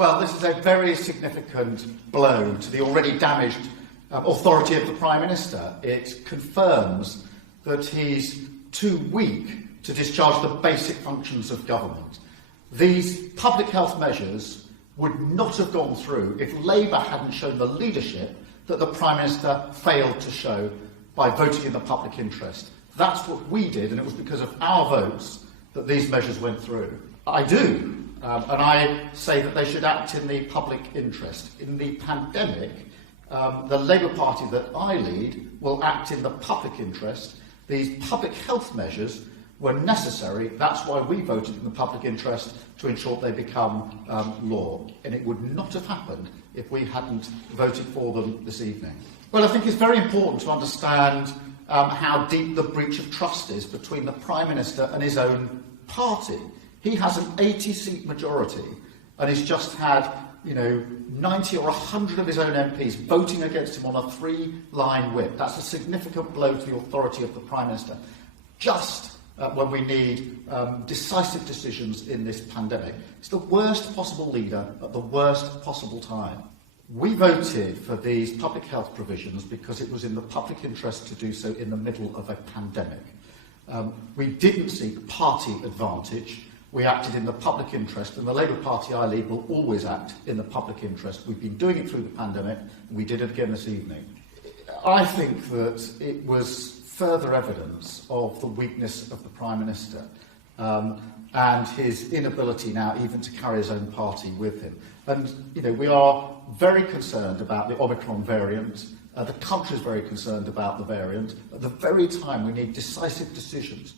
Well, this is a very significant blow to the already damaged authority of the Prime Minister. It confirms that he's too weak to discharge the basic functions of government. These public health measures would not have gone through if Labour hadn't shown the leadership that the Prime Minister failed to show by voting in the public interest. That's what we did, and it was because of our votes that these measures went through. I do, and I say that they should act in the public interest. In the pandemic, the Labour Party that I lead will act in the public interest. These public health measures were necessary. That's why we voted in the public interest to ensure they become law. And it would not have happened if we hadn't voted for them this evening. Well, I think it's very important to understand how deep the breach of trust is between the Prime Minister and his own party. He has an 80-seat majority and he's just had 90 or 100 of his own MPs voting against him on a 3-line whip. That's a significant blow to the authority of the Prime Minister, just when we need decisive decisions in this pandemic. It's the worst possible leader at the worst possible time. We voted for these public health provisions because it was in the public interest to do so in the middle of a pandemic. We didn't seek party advantage. We acted in the public interest, and the Labour Party I lead will always act in the public interest. We've been doing it through the pandemic, and we did it again this evening. I think that it was further evidence of the weakness of the Prime Minister and his inability now even to carry his own party with him. And, we are very concerned about the Omicron variant. The country is very concerned about the variant. At the very time we need decisive decisions